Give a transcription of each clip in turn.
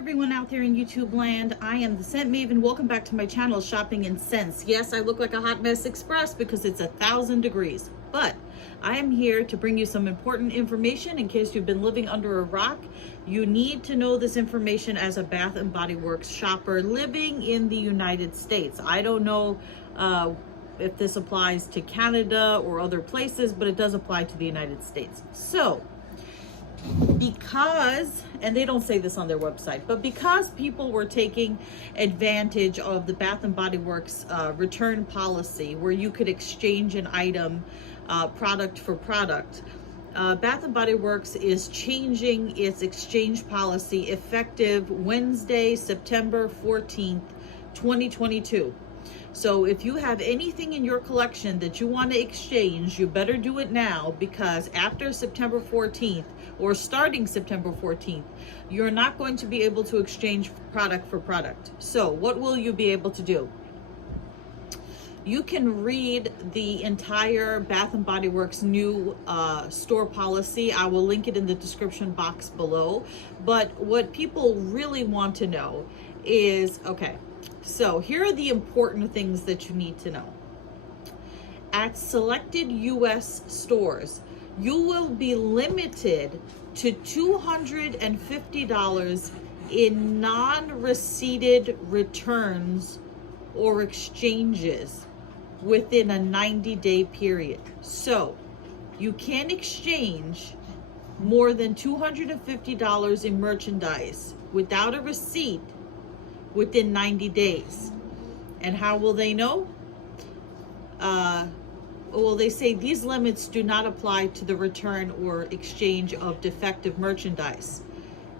everyone out there in YouTube land. I am the Scent Maven. Welcome back to my channel, Shopping in Scents. Yes, I look like a hot mess express because it's 1,000 degrees, but I am here to bring you some important information in case you've been living under a rock. You need to know this information as a Bath and Body Works shopper living in the United States. I don't know if this applies to Canada or other places, but it does apply to the United States. So, because, and they don't say this on their website, but because people were taking advantage of the Bath and Body Works return policy where you could exchange an item product for product, Bath and Body Works is changing its exchange policy effective Wednesday, September 14th, 2022. So if you have anything in your collection that you want to exchange, you better do it now, because after September 14th or starting September 14th, you're not going to be able to exchange product for product. So what will you be able to do? You can read the entire Bath and Body Works new store policy. I will link it in the description box below. But what people really want to know is, okay, so here are the important things that you need to know. At selected US stores, you will be limited to $250 in non-receipted returns or exchanges within a 90-day period. So you can't exchange more than $250 in merchandise without a receipt within 90 days. And how will they know? Well, they say these limits do not apply to the return or exchange of defective merchandise.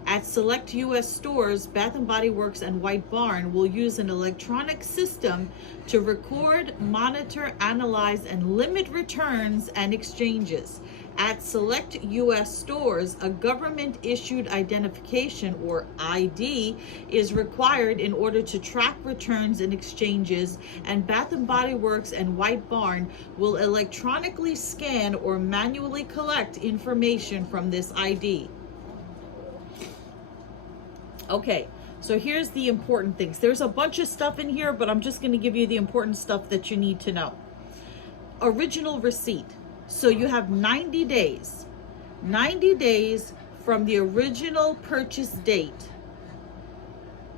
At select US stores, Bath and Body Works and White Barn will use an electronic system to record, monitor, analyze, and limit returns and exchanges. At select US stores, a government-issued identification, or ID, is required in order to track returns and exchanges, and Bath and Body Works and White Barn will electronically scan or manually collect information from this ID. Okay, so here's the important things. There's a bunch of stuff in here, but I'm just going to give you the important stuff that you need to know. Original receipt. So you have 90 days from the original purchase date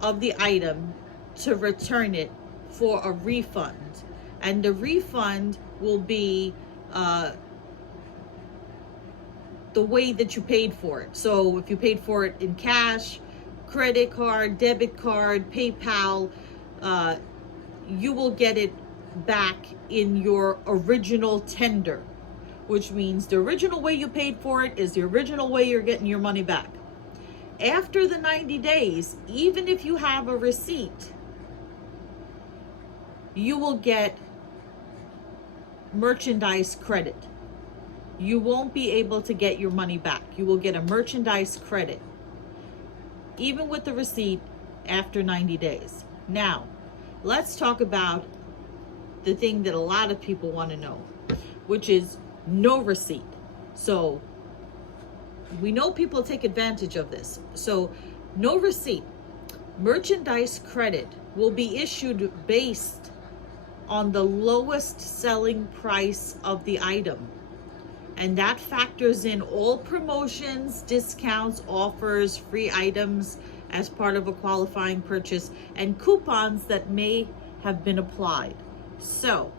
of the item to return it for a refund. And the refund will be the way that you paid for it. So if you paid for it in cash, credit card, debit card, PayPal, you will get it back in your original tender, which means the original way you paid for it is the original way you're getting your money back. After the 90 days, even if you have a receipt, you will get merchandise credit. You won't be able to get your money back. You will get a merchandise credit, even with the receipt, after 90 days. Now, let's talk about the thing that a lot of people want to know, which is no receipt. So we know people take advantage of this. So no receipt. Merchandise credit will be issued based on the lowest selling price of the item. And that factors in all promotions, discounts, offers, free items as part of a qualifying purchase, and coupons that may have been applied. So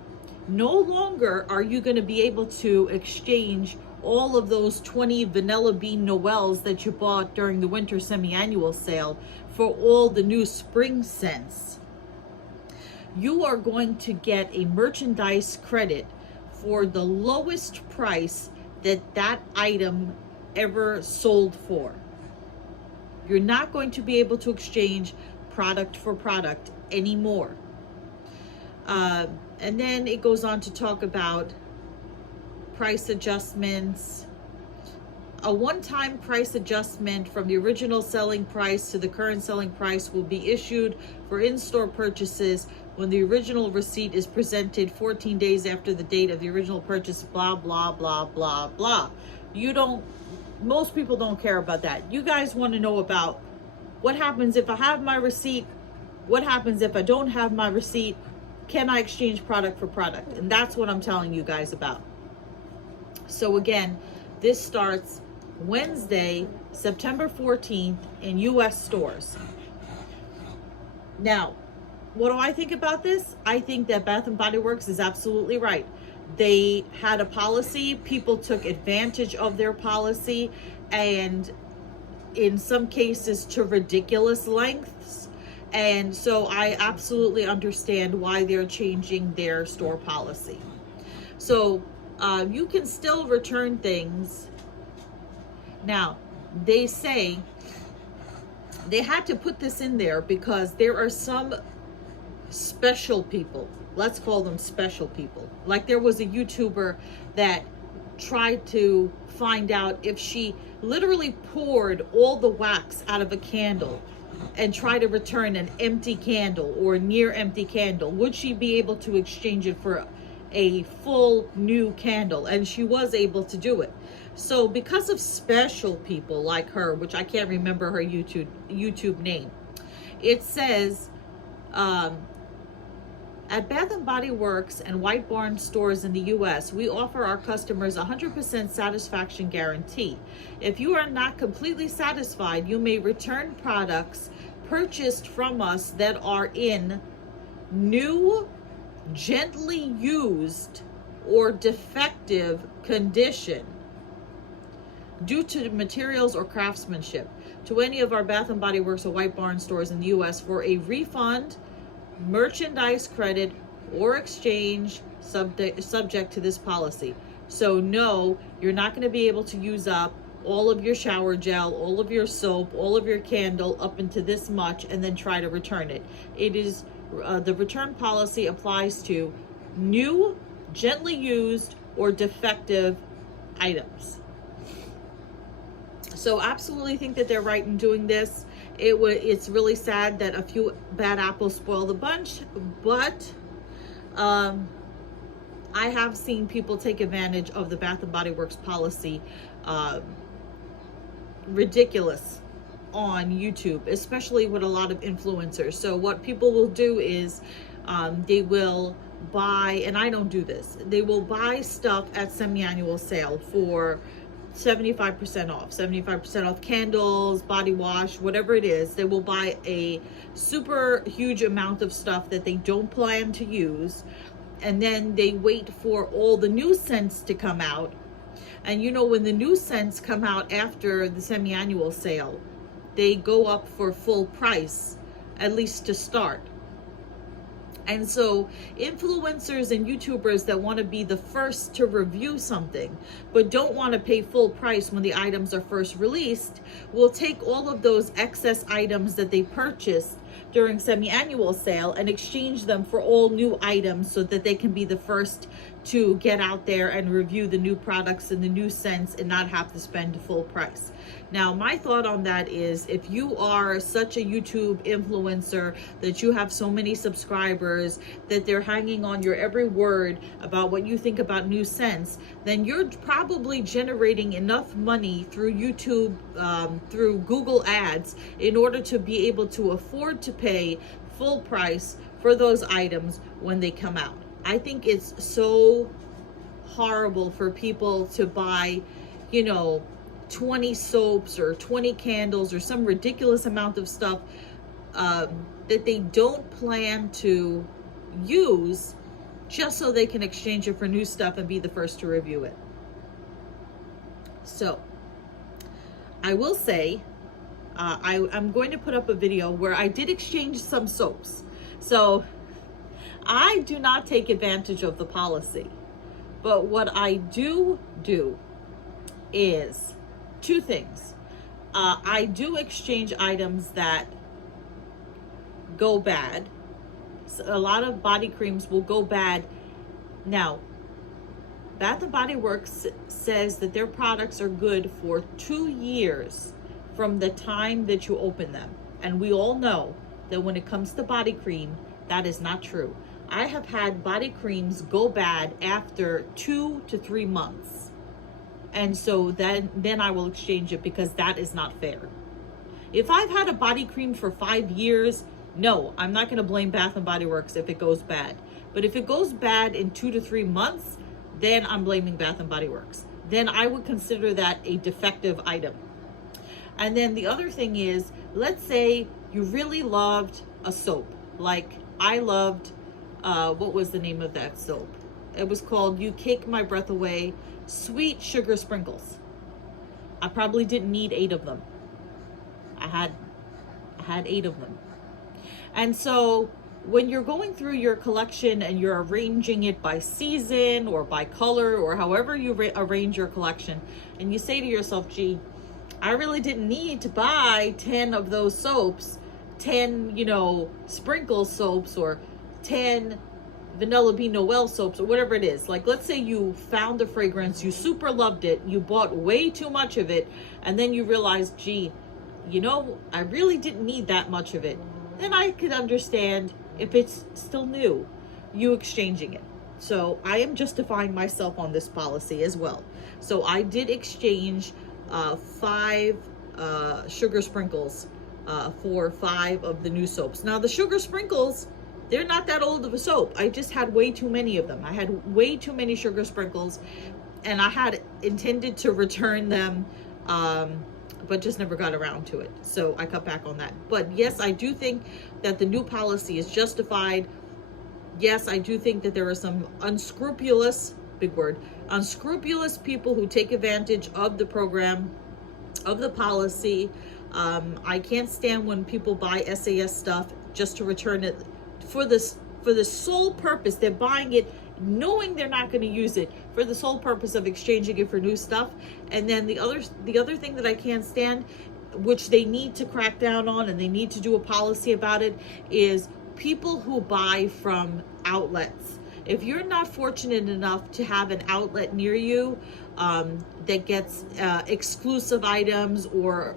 no longer are you going to be able to exchange all of those 20 vanilla bean Noels that you bought during the winter semi-annual sale for all the new spring scents. You are going to get a merchandise credit for the lowest price that item ever sold for. You're not going to be able to exchange product for product anymore. And then it goes on to talk about price adjustments. A one-time price adjustment from the original selling price to the current selling price will be issued for in-store purchases when the original receipt is presented 14 days after the date of the original purchase, blah, blah, blah, blah, blah. Most people don't care about that. You guys want to know about What happens if I have my receipt? What happens if I don't have my receipt? Can I exchange product for product? And that's what I'm telling you guys about. So again, this starts Wednesday, September 14th in US stores. Now, what do I think about this? I think that Bath and Body Works is absolutely right. They had a policy, people took advantage of their policy, and in some cases to ridiculous lengths. And so I absolutely understand why they're changing their store policy. So you can still return things. Now, they say they had to put this in there because there are some special people, let's call them special people. Like there was a YouTuber that tried to find out if she literally poured all the wax out of a candle and try to return an empty candle or near empty candle, would she be able to exchange it for a full new candle? And she was able to do it. So because of special people like her, which I can't remember her YouTube name, it says at Bath and Body Works and White Barn stores in the US, we offer our customers 100% satisfaction guarantee. If you are not completely satisfied, you may return products purchased from us that are in new, gently used, or defective condition due to materials or craftsmanship to any of our Bath and Body Works or White Barn stores in the US for a refund, merchandise credit, or exchange subject to this policy. So no, you're not going to be able to use up all of your shower gel, all of your soap, all of your candle up into this much and then try to return it. It is the return policy applies to new, gently used, or defective items. So absolutely think that they're right in doing this. It's really sad that a few bad apples spoil the bunch, but I have seen people take advantage of the Bath and Body Works policy, ridiculous, on YouTube, especially with a lot of influencers. So what people will do is they will buy, and I don't do this, they will buy stuff at semi-annual sale for 75% off candles, body wash, whatever it is. They will buy a super huge amount of stuff that they don't plan to use, and then they wait for all the new scents to come out. And you know, when the new scents come out after the semi-annual sale, they go up for full price, at least to start. And so influencers and YouTubers that want to be the first to review something but don't want to pay full price when the items are first released will take all of those excess items that they purchased during semi-annual sale and exchange them for all new items so that they can be the first to get out there and review the new products and the new scents and not have to spend full price. Now, my thought on that is, if you are such a YouTube influencer that you have so many subscribers that they're hanging on your every word about what you think about new scents, then you're probably generating enough money through YouTube, through Google ads, in order to be able to afford to pay full price for those items when they come out. I think it's so horrible for people to buy, 20 soaps or 20 candles or some ridiculous amount of stuff that they don't plan to use just so they can exchange it for new stuff and be the first to review it. So I will say, I'm going to put up a video where I did exchange some soaps. So I do not take advantage of the policy, but what I do is two things. I do exchange items that go bad. A lot of body creams will go bad. Now, Bath and Body Works says that their products are good for 2 years from the time that you open them. And we all know that when it comes to body cream, that is not true. I have had body creams go bad after 2 to 3 months. And so then I will exchange it, because that is not fair. If I've had a body cream for 5 years, no, I'm not going to blame Bath and Body Works if it goes bad. But if it goes bad in 2 to 3 months, then I'm blaming Bath and Body Works. Then I would consider that a defective item. And then the other thing is, let's say you really loved a soap. Like I loved, what was the name of that soap? It was called You Cake My Breath Away Sweet Sugar Sprinkles. I probably didn't need 8 of them. I had 8 of them. And so when you're going through your collection and you're arranging it by season or by color or however you arrange your collection, and you say to yourself, gee, I really didn't need to buy 10 of those soaps, 10, sprinkle soaps, or 10 Vanilla Bean Noel soaps, or whatever it is. Like, let's say you found the fragrance, you super loved it, you bought way too much of it, and then you realized, gee, I really didn't need that much of it. Then I could understand, if it's still new, you exchanging it. So I am justifying myself on this policy as well. So I did exchange 5 sugar sprinkles for 5 of the new soaps. Now the sugar sprinkles, they're not that old of a soap. I just had way too many of them. I had way too many sugar sprinkles, and I had intended to return them, but just never got around to it. So I cut back on that. But yes, I do think that the new policy is justified. Yes, I do think that there are some unscrupulous, big word, unscrupulous people who take advantage of the program, of the policy. I can't stand when people buy SAS stuff just to return it for the sole purpose. They're buying it knowing they're not going to use it, for the sole purpose of exchanging it for new stuff. And then the other thing that I can't stand, which they need to crack down on and they need to do a policy about it, is people who buy from outlets. If you're not fortunate enough to have an outlet near you that gets exclusive items or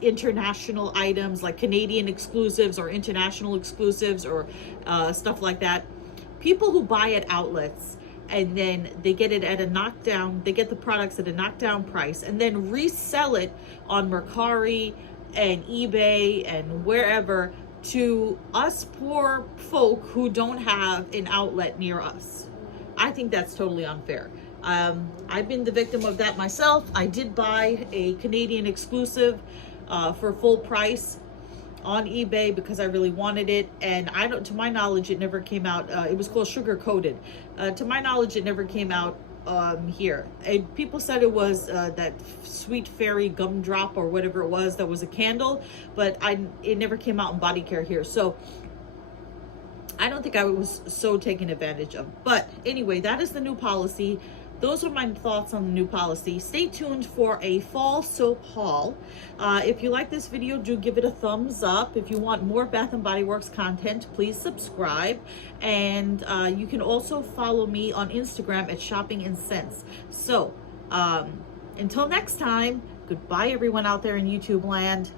international items, like Canadian exclusives or international exclusives or stuff like that, people who buy at outlets and then they get it at a knockdown, they get the products at a knockdown price and then resell it on Mercari and eBay and wherever to us poor folk who don't have an outlet near us. I think that's totally unfair. I've been the victim of that myself. I did buy a Canadian exclusive for full price on eBay because I really wanted it, and to my knowledge, it never came out. It was called Sugar Coated. To my knowledge, it never came out here. And people said it was that Sweet Fairy Gumdrop or whatever it was, that was a candle, but it never came out in body care here. So I don't think I was so taken advantage of. But anyway, that is the new policy. Those are my thoughts on the new policy. Stay tuned for a fall soap haul. If you like this video, do give it a thumbs up. If you want more Bath & Body Works content, please subscribe. And you can also follow me on Instagram at Shopping and Sense. So until next time, goodbye everyone out there in YouTube land.